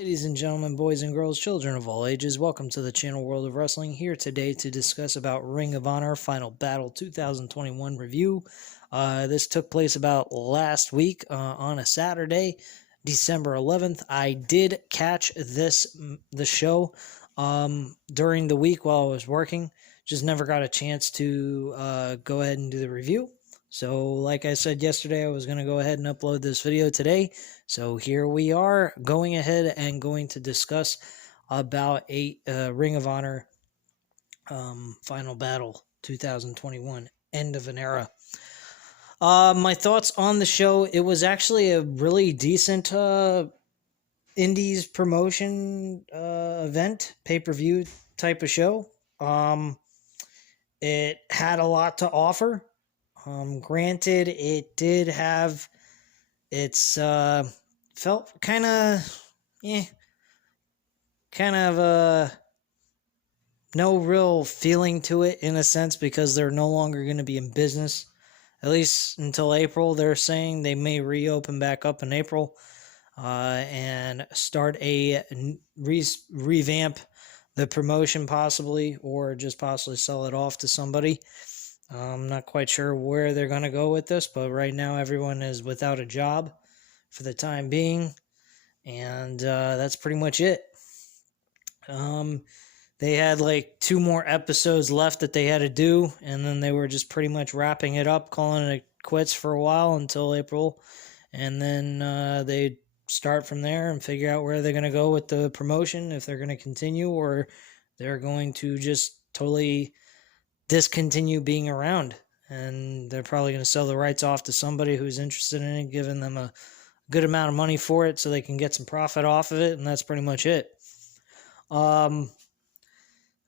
Ladies and gentlemen, boys and girls, children of all ages, welcome to the channel World of Wrestling, here today to discuss about Ring of Honor Final Battle 2021 review. This took place about last week on a Saturday, December 11th. I did catch the show during the week while I was working. Just never got a chance to go ahead and do the review. So like I said yesterday, I was going to go ahead and upload this video today. So here we are going ahead and going to discuss about a Ring of Honor Final Battle 2021, End of an Era. My thoughts on the show: it was actually a really decent Indies promotion event, pay-per-view type of show. It had a lot to offer. Granted, it did have its felt kind of no real feeling to it in a sense, because they're no longer going to be in business, at least until April. They're saying they may reopen back up in April and start a revamp the promotion possibly, or just possibly sell it off to somebody. I'm not quite sure where they're going to go with this, but right now everyone is without a job for the time being, and that's pretty much it. They had like 2 more episodes left that they had to do, and then they were just pretty much wrapping it up, calling it quits for a while until April, and then they start from there and figure out where they're going to go with the promotion, if they're going to continue or they're going to just totally discontinue being around, and they're probably going to sell the rights off to somebody who's interested in it, giving them a good amount of money for it so they can get some profit off of it, and that's pretty much it. I'd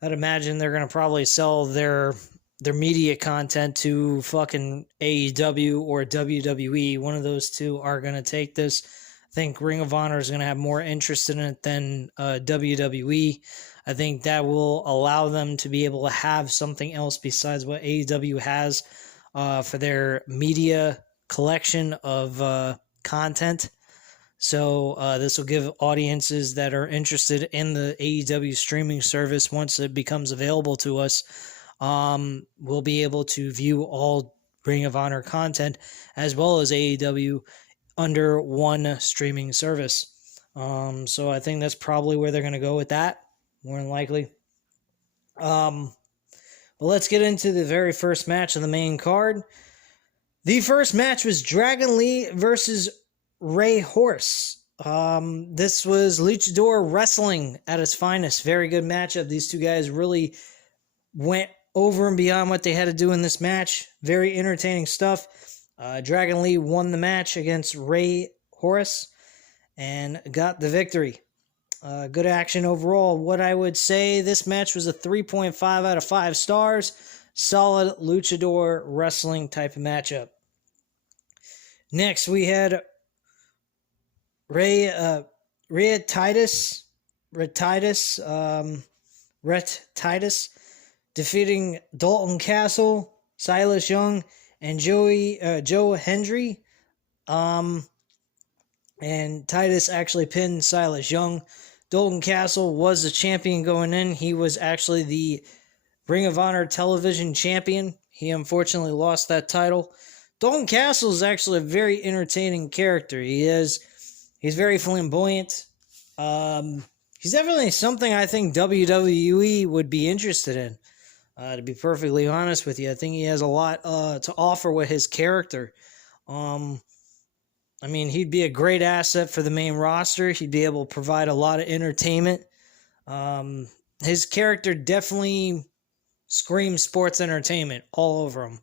imagine they're going to probably sell their media content to fucking AEW or WWE. One of those two are going to take this. I think Ring of Honor is going to have more interest in it than WWE. I think that will allow them to be able to have something else besides what AEW has for their media collection of content. So this will give audiences that are interested in the AEW streaming service, once it becomes available to us, we'll be able to view all Ring of Honor content as well as AEW under one streaming service. So I think that's probably where they're going to go with that, more than likely. But let's get into the very first match of the main card. The first match was Dragon Lee versus Ray Horace. This was Luchador Wrestling at its finest. Very good matchup. These two guys really went over and beyond what they had to do in this match. Very entertaining stuff. Dragon Lee won the match against Ray Horace and got the victory. Good action overall. What I would say, this match was a 3.5 out of 5 stars. Solid Luchador Wrestling type of matchup. Next, we had Rhett Titus defeating Dalton Castle, Silas Young, and Joe Hendry. And Titus actually pinned Silas Young. Dalton Castle was the champion going in. He was actually the Ring of Honor television champion. He unfortunately lost that title. Dalton Castle is actually a very entertaining character. He's very flamboyant. He's definitely something I think WWE would be interested in. To be perfectly honest with you, I think he has a lot to offer with his character. I mean, he'd be a great asset for the main roster. He'd be able to provide a lot of entertainment. His character definitely screams sports entertainment all over him.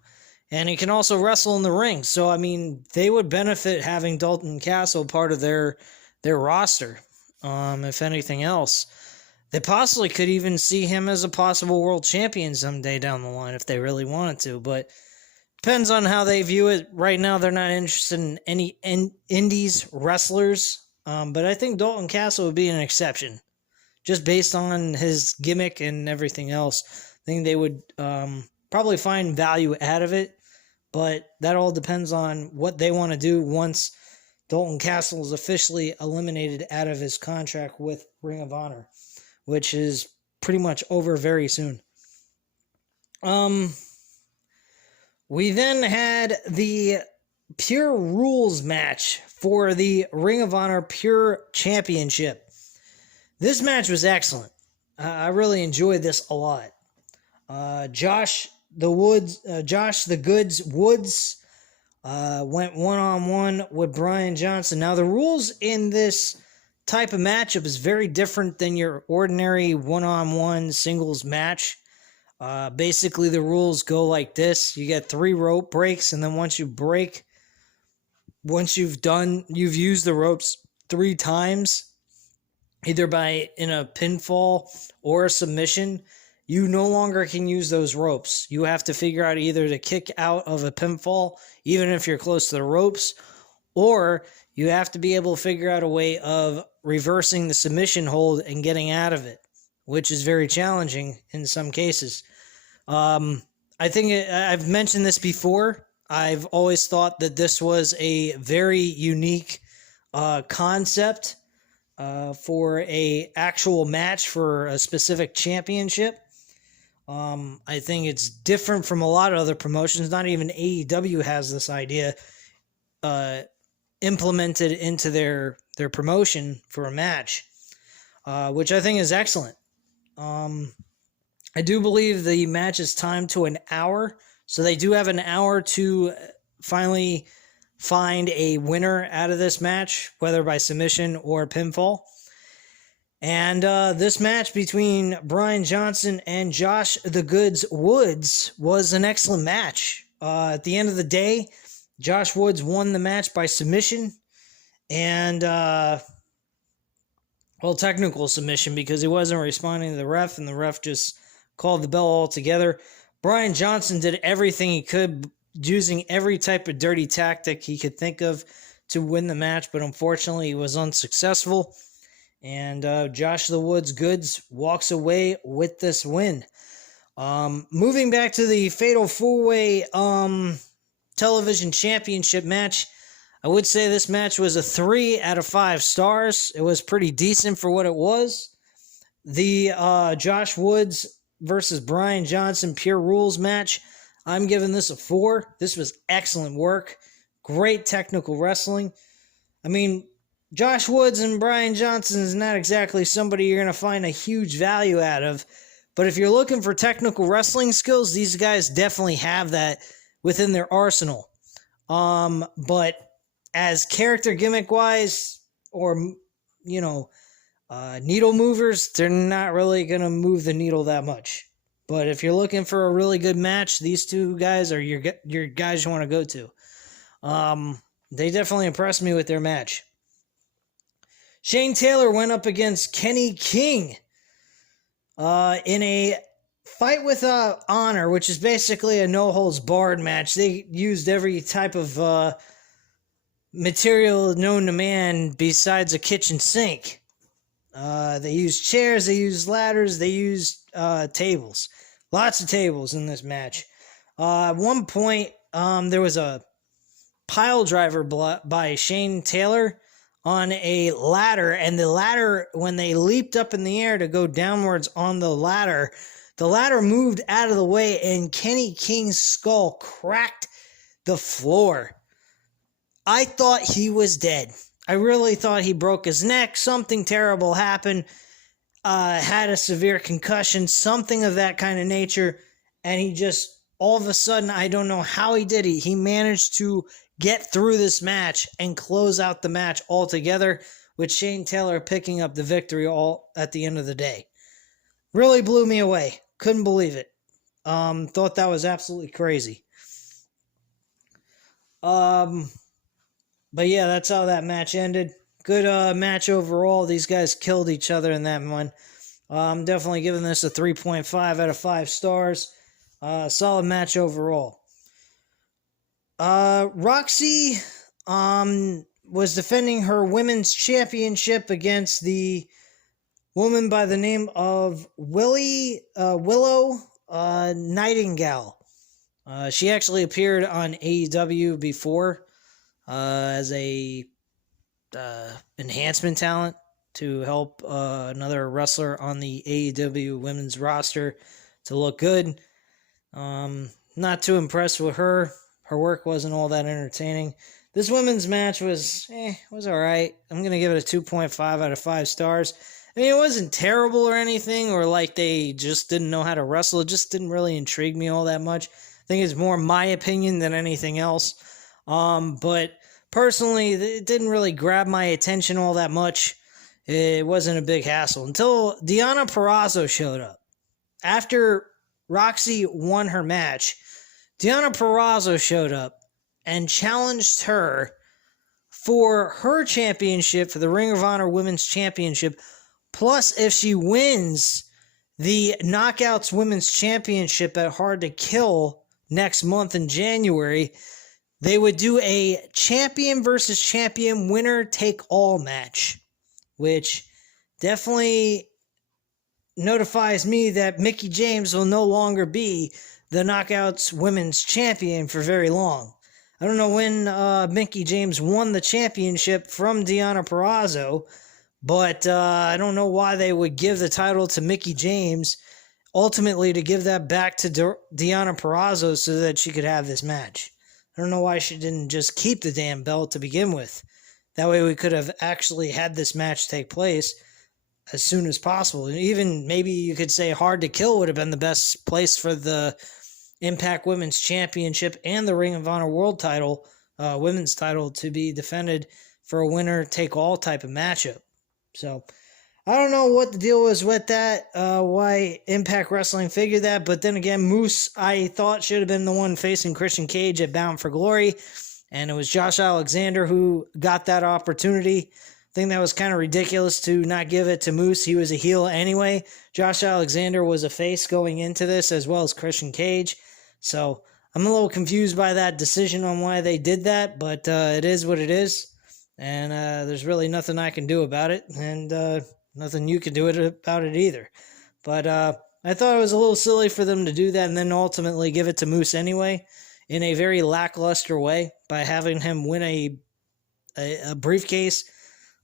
And he can also wrestle in the ring. So, I mean, they would benefit having Dalton Castle part of their roster, if anything else. They possibly could even see him as a possible world champion someday down the line if they really wanted to. But depends on how they view it. Right now, they're not interested in any indies wrestlers. But I think Dalton Castle would be an exception, just based on his gimmick and everything else. I think they would probably find value out of it. But that all depends on what they want to do once Dalton Castle is officially eliminated out of his contract with Ring of Honor, which is pretty much over very soon. We then had the Pure Rules match for the Ring of Honor Pure Championship. This match was excellent. I really enjoyed this a lot. Josh the Goods Woods went one-on-one with Brian Johnson. Now, the rules in this type of matchup is very different than your ordinary one-on-one singles match. Basically, the rules go like this. You get 3 rope breaks, and then once you've used the ropes 3 times, either in a pinfall or a submission, you no longer can use those ropes. You have to figure out either to kick out of a pinfall, even if you're close to the ropes, or you have to be able to figure out a way of reversing the submission hold and getting out of it, which is very challenging in some cases. I think I've mentioned this before. I've always thought that this was a very unique concept for a actual match for a specific championship. I think it's different from a lot of other promotions. Not even AEW has this idea implemented into their promotion for a match, which I think is excellent. I do believe the match is timed to an hour, so they do have an hour to finally find a winner out of this match, whether by submission or pinfall. And this match between Brian Johnson and Josh the Goods Woods was an excellent match. At the end of the day, Josh Woods won the match by submission, and technical submission, because he wasn't responding to the ref, and the ref just called the bell altogether. Brian Johnson did everything he could, using every type of dirty tactic he could think of to win the match, but unfortunately he was unsuccessful. And Josh the Woods Goods walks away with this win. Moving back to the Fatal 4-Way Television Championship match, I would say this match was a 3 out of 5 stars. It was pretty decent for what it was. The Josh Woods versus Brian Johnson Pure Rules match, I'm giving this a 4. This was excellent work. Great technical wrestling. I mean, Josh Woods and Brian Johnson is not exactly somebody you're going to find a huge value out of. But if you're looking for technical wrestling skills, these guys definitely have that within their arsenal. But as character gimmick-wise, or, needle movers, they're not really going to move the needle that much. But if you're looking for a really good match, these two guys are your guys you want to go to. They definitely impressed me with their match. Shane Taylor went up against Kenny King in a fight with honor, which is basically a no-holds-barred match. They used every type of material known to man besides a kitchen sink. They used chairs, they used ladders, they used tables. Lots of tables in this match. At one point, there was a pile driver by Shane Taylor on a ladder, and the ladder, when they leaped up in the air to go downwards on the ladder moved out of the way, and Kenny King's skull cracked the floor. I thought he was dead. I really thought he broke his neck. Something terrible happened. Had a severe concussion, something of that kind of nature, and he just, all of a sudden, I don't know how he did it. He managed to get through this match and close out the match altogether, with Shane Taylor picking up the victory all at the end of the day. Really blew me away. Couldn't believe it. Thought that was absolutely crazy. But yeah, that's how that match ended. Good match overall. These guys killed each other in that one. I'm definitely giving this a 3.5 out of 5 stars. Solid match overall. Roxy was defending her women's championship against the woman by the name of Willow Nightingale. She actually appeared on AEW before as a enhancement talent to help another wrestler on the AEW women's roster to look good. Not too impressed with her. Her work wasn't all that entertaining. This women's match was all right. I'm going to give it a 2.5 out of 5 stars. I mean, it wasn't terrible or anything, or like they just didn't know how to wrestle. It just didn't really intrigue me all that much. I think it's more my opinion than anything else. But personally, it didn't really grab my attention all that much. It wasn't a big hassle until Deonna Purrazzo showed up. After Roxy won her match, Deonna Purrazzo showed up and challenged her for her championship, for the Ring of Honor Women's Championship. Plus, if she wins the Knockouts Women's Championship at Hard to Kill next month in January, they would do a champion versus champion winner take all match, which definitely notifies me that Mickie James will no longer be the Knockouts Women's Champion for very long. I don't know when Mickie James won the championship from Deonna Purrazzo, but I don't know why they would give the title to Mickie James, ultimately to give that back to Deonna Purrazzo so that she could have this match. I don't know why she didn't just keep the damn belt to begin with. That way we could have actually had this match take place as soon as possible. And even maybe you could say Hard to Kill would have been the best place for the Impact Women's Championship and the Ring of Honor World title, women's title, to be defended for a winner-take-all type of matchup. So, I don't know what the deal was with that, why Impact Wrestling figured that, but then again, Moose, I thought, should have been the one facing Christian Cage at Bound for Glory, and it was Josh Alexander who got that opportunity. I think that was kind of ridiculous to not give it to Moose. He was a heel anyway. Josh Alexander was a face going into this, as well as Christian Cage. So I'm a little confused by that decision on why they did that, but it is what it is. And there's really nothing I can do about it, and nothing you can do about it either. But I thought it was a little silly for them to do that and then ultimately give it to Moose anyway, in a very lackluster way, by having him win a briefcase,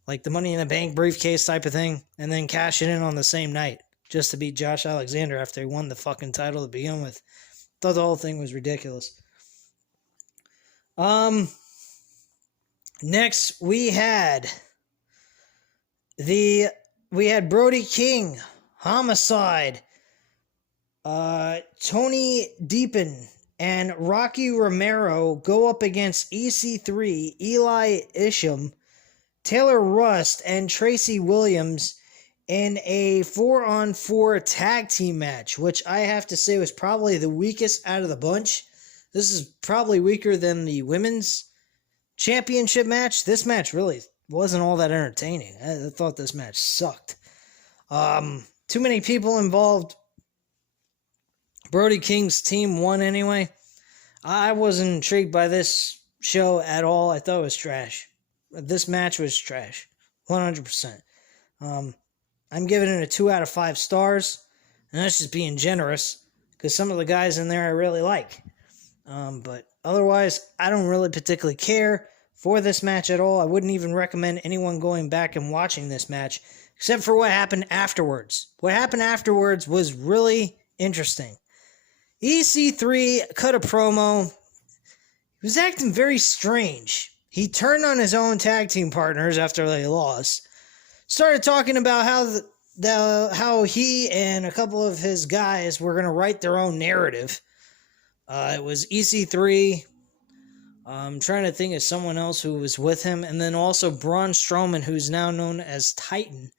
like the Money in the Bank briefcase type of thing, and then cash it in on the same night just to beat Josh Alexander after he won the fucking title to begin with. Thought the whole thing was ridiculous. Next we had Brody King, Homicide, Tony Deepin, and Rocky Romero go up against EC3, Eli Isham, Taylor Rust, and Tracy Williams in a 4-on-4 tag team match, which I have to say was probably the weakest out of the bunch. This is probably weaker than the women's championship match. This match really wasn't all that entertaining. I thought this match sucked. Too many people involved. Brody King's team won anyway. I wasn't intrigued by this show at all. I thought it was trash. This match was trash. 100%. I'm giving it a 2 out of 5 stars. And that's just being generous, because some of the guys in there I really like. But otherwise, I don't really particularly care for this match at all. I wouldn't even recommend anyone going back and watching this match, except for what happened afterwards. What happened afterwards was really interesting. EC3 cut a promo. He was acting very strange. He turned on his own tag team partners after they lost. Started talking about how he and a couple of his guys were going to write their own narrative. It was EC3. I'm trying to think of someone else who was with him. And then also Braun Strowman, who's now known as Titan,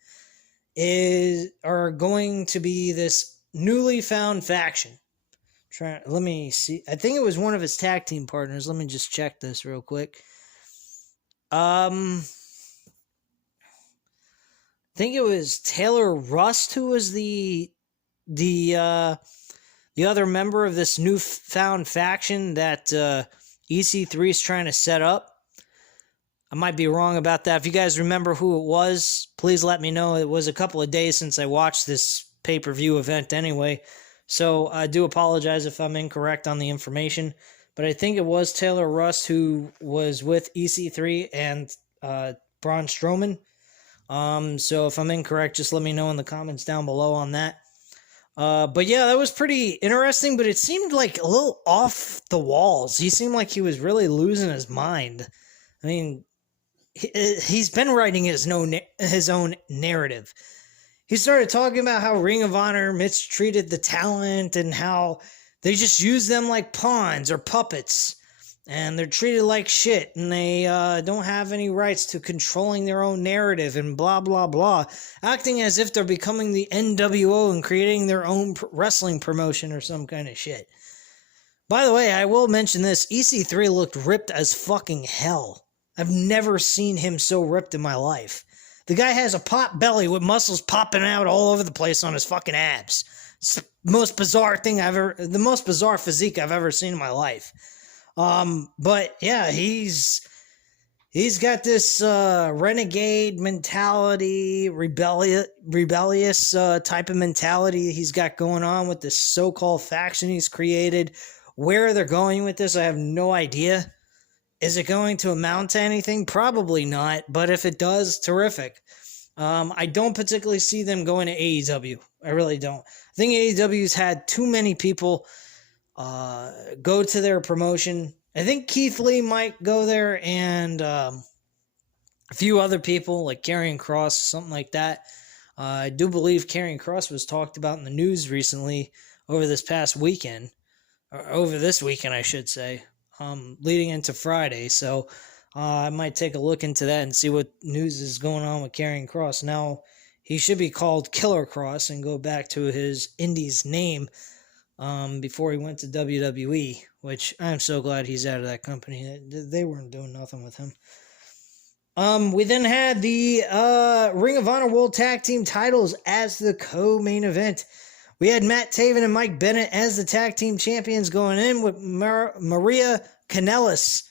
are going to be this newly found faction. Let me see. I think it was one of his tag team partners. Let me just check this real quick. I think it was Taylor Rust who was the other member of this newfound faction that EC3 is trying to set up. I might be wrong about that. If you guys remember who it was, please let me know. It was a couple of days since I watched this pay-per-view event anyway, so I do apologize if I'm incorrect on the information, but I think it was Taylor Rust who was with EC3 and Braun Strowman. So if I'm incorrect, just let me know in the comments down below on that. But yeah, that was pretty interesting, but it seemed like a little off the walls. He seemed like he was really losing his mind. I mean, he's been writing his own narrative. He started talking about how Ring of Honor mistreated the talent and how they just use them like pawns or puppets. And they're treated like shit, and they don't have any rights to controlling their own narrative and blah, blah, blah. Acting as if they're becoming the NWO and creating their own wrestling promotion or some kind of shit. By the way, I will mention this. EC3 looked ripped as fucking hell. I've never seen him so ripped in my life. The guy has a pot belly with muscles popping out all over the place on his fucking abs. It's the most bizarre physique I've ever seen in my life. But yeah, he's got this renegade mentality, rebellious type of mentality he's got going on with this so-called faction he's created. Where they're going with this, I have no idea. Is it going to amount to anything? Probably not, but if it does, terrific. I don't particularly see them going to AEW. I really don't. I think AEW's had too many people go to their promotion. I think Keith Lee might go there, and a few other people like Karrion Kross, something like that. I do believe Karrion Kross was talked about in the news recently over this past weekend, or over this weekend, I should say, leading into Friday. So I might take a look into that and see what news is going on with Karrion Kross. Now, he should be called Killer Kross and go back to his Indies name before he went to WWE, which I'm so glad he's out of that company. They weren't doing nothing with him. We then had the Ring of Honor World Tag Team titles as the co-main event. We had Matt Taven and Mike Bennett as the tag team champions going in with Maria Kanellis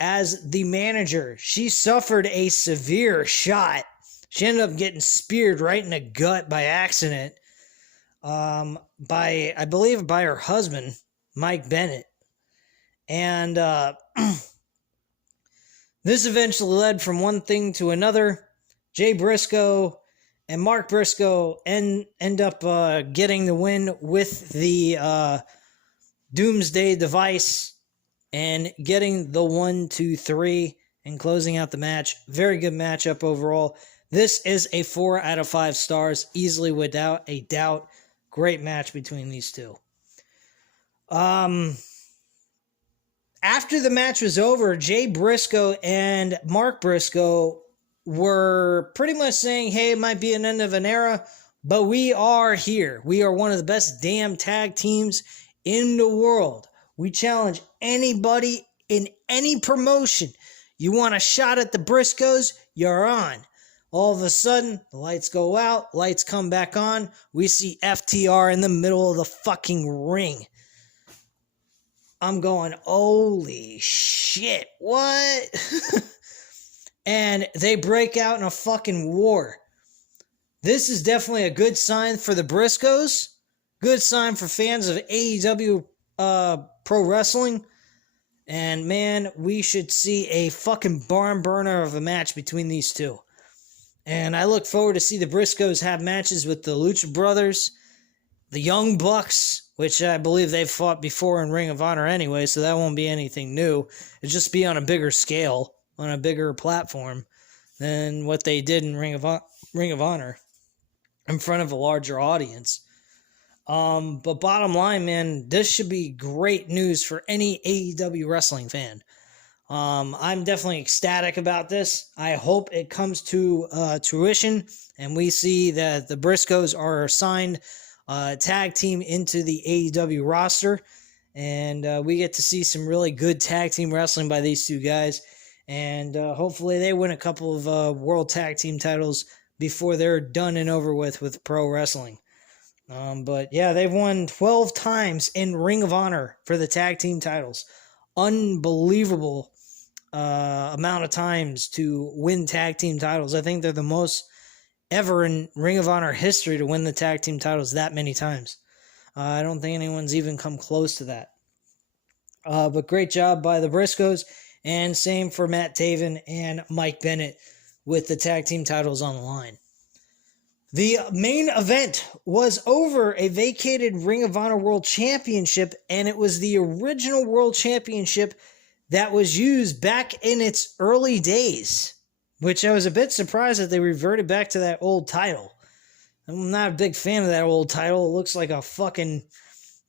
as the manager. She suffered a severe shot. She ended up getting speared right in the gut by accident. I believe by her husband, Mike Bennett. And this eventually led from one thing to another. Jay Briscoe and Mark Briscoe end up getting the win with the Doomsday device and getting the 1, 2, 3 and closing out the match. Very good matchup overall. This is a 4 out of 5 stars, easily without a doubt. Great match between these two. After the match was over, Jay Briscoe and Mark Briscoe were pretty much saying, hey, it might be an end of an era, but we are here. We are one of the best damn tag teams in the world. We challenge anybody in any promotion. You want a shot at the Briscoes? You're on. All of a sudden, the lights go out, lights come back on. We see FTR in the middle of the fucking ring. I'm going, holy shit, what? And they break out in a fucking war. This is definitely a good sign for the Briscoes. Good sign for fans of AEW Pro Wrestling. And man, we should see a fucking barn burner of a match between these two. And I look forward to see the Briscoes have matches with the Lucha Brothers, the Young Bucks, which I believe they've fought before in Ring of Honor anyway, so that won't be anything new. It'll just be on a bigger scale, on a bigger platform than what they did in Ring of Honor in front of a larger audience. But bottom line, man, this should be great news for any AEW wrestling fan. I'm definitely ecstatic about this. I hope it comes to fruition and we see that the Briscoes are assigned tag team into the AEW roster, and we get to see some really good tag team wrestling by these two guys, and hopefully they win a couple of world tag team titles before they're done and over with pro wrestling. But yeah, they've won 12 times in Ring of Honor for the tag team titles. Unbelievable amount of times to win tag team titles. I think they're the most ever in Ring of Honor history to win the tag team titles that many times. I don't think anyone's even come close to that. But great job by the Briscoes, and same for Matt Taven and Mike Bennett. with the tag team titles on the line. The main event was over a vacated Ring of Honor World Championship, and it was the original World Championship that was used back in its early days, which I was a bit surprised that they reverted back to that old title. I'm not a big fan of that old title. It looks like a fucking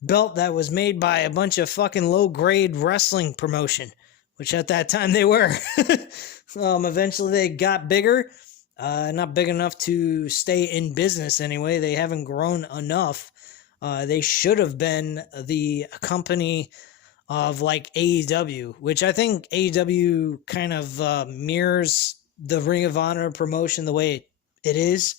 belt that was made by a bunch of fucking low-grade wrestling promotion, which at that time they were. Eventually they got bigger. Not big enough to stay in business anyway. They haven't grown enough. They should have been the company of like AEW, which I think AEW kind of mirrors the Ring of Honor promotion the way it is.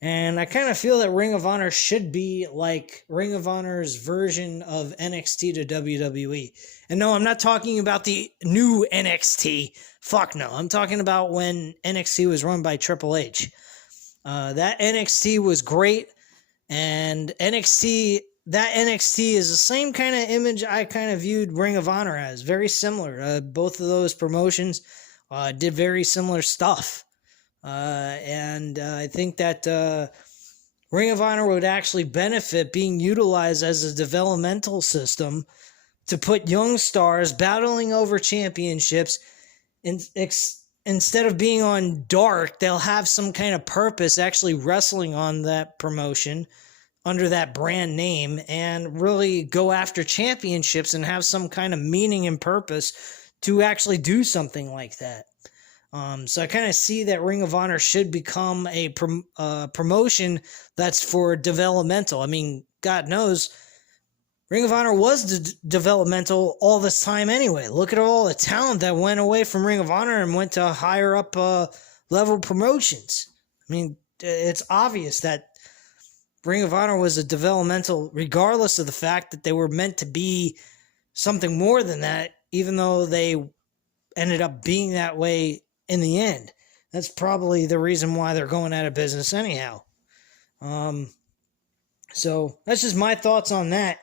And I kind of feel that Ring of Honor should be like Ring of Honor's version of NXT to WWE. And no, I'm not talking about the new NXT. Fuck no. I'm talking about when NXT was run by Triple H. That NXT was great. And NXT is the same kind of image I kind of viewed Ring of Honor as. Very similar. Both of those promotions did very similar stuff. And I think that Ring of Honor would actually benefit being utilized as a developmental system to put young stars battling over championships. Instead of being on Dark, they'll have some kind of purpose actually wrestling on that promotion under that brand name and really go after championships and have some kind of meaning and purpose to actually do something like that. So I kind of see that Ring of Honor should become a promotion that's for developmental. I mean, God knows, Ring of Honor was developmental all this time anyway. Look at all the talent that went away from Ring of Honor and went to higher up level promotions. I mean, it's obvious that Ring of Honor was a developmental, regardless of the fact that they were meant to be something more than that, even though they ended up being that way in the end. That's probably the reason why they're going out of business anyhow. So that's just my thoughts on that.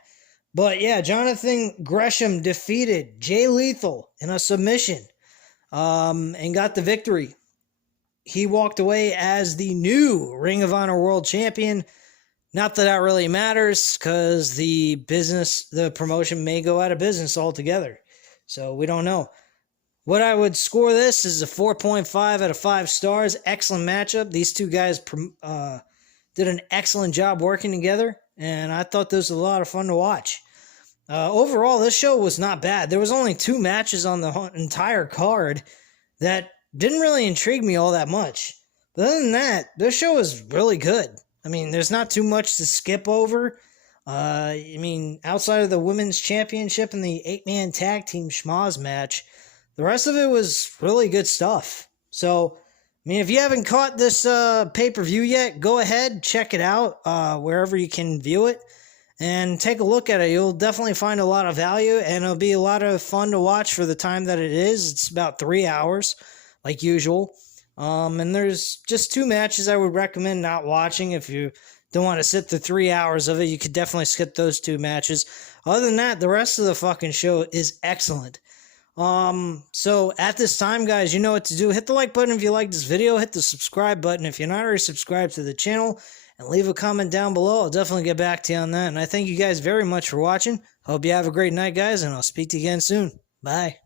But yeah, Jonathan Gresham defeated Jay Lethal in a submission and got the victory. He walked away as the new Ring of Honor World Champion. Not that really matters, because the promotion may go out of business altogether. So we don't know. What I would score this is a 4.5 out of 5 stars. Excellent matchup. These two guys did an excellent job working together, and I thought this was a lot of fun to watch. Overall, this show was not bad. There was only 2 matches on the entire card that didn't really intrigue me all that much. But other than that, this show was really good. I mean, there's not too much to skip over. I mean, outside of the Women's Championship and the 8-man tag team schmoz match, the rest of it was really good stuff. So, I mean, if you haven't caught this pay-per-view yet, go ahead, check it out wherever you can view it, and take a look at it. You'll definitely find a lot of value, and it'll be a lot of fun to watch for the time that it is. It's about 3 hours, like usual. And there's just 2 matches I would recommend not watching. If you don't want to sit through 3 hours of it, you could definitely skip those 2 matches. Other than that, the rest of the fucking show is excellent. So at this time, guys, you know what to do. Hit the like button if you like this video. Hit the subscribe button if you're not already subscribed to the channel. And leave a comment down below. I'll definitely get back to you on that. And I thank you guys very much for watching. Hope you have a great night, guys, and I'll speak to you again soon. Bye.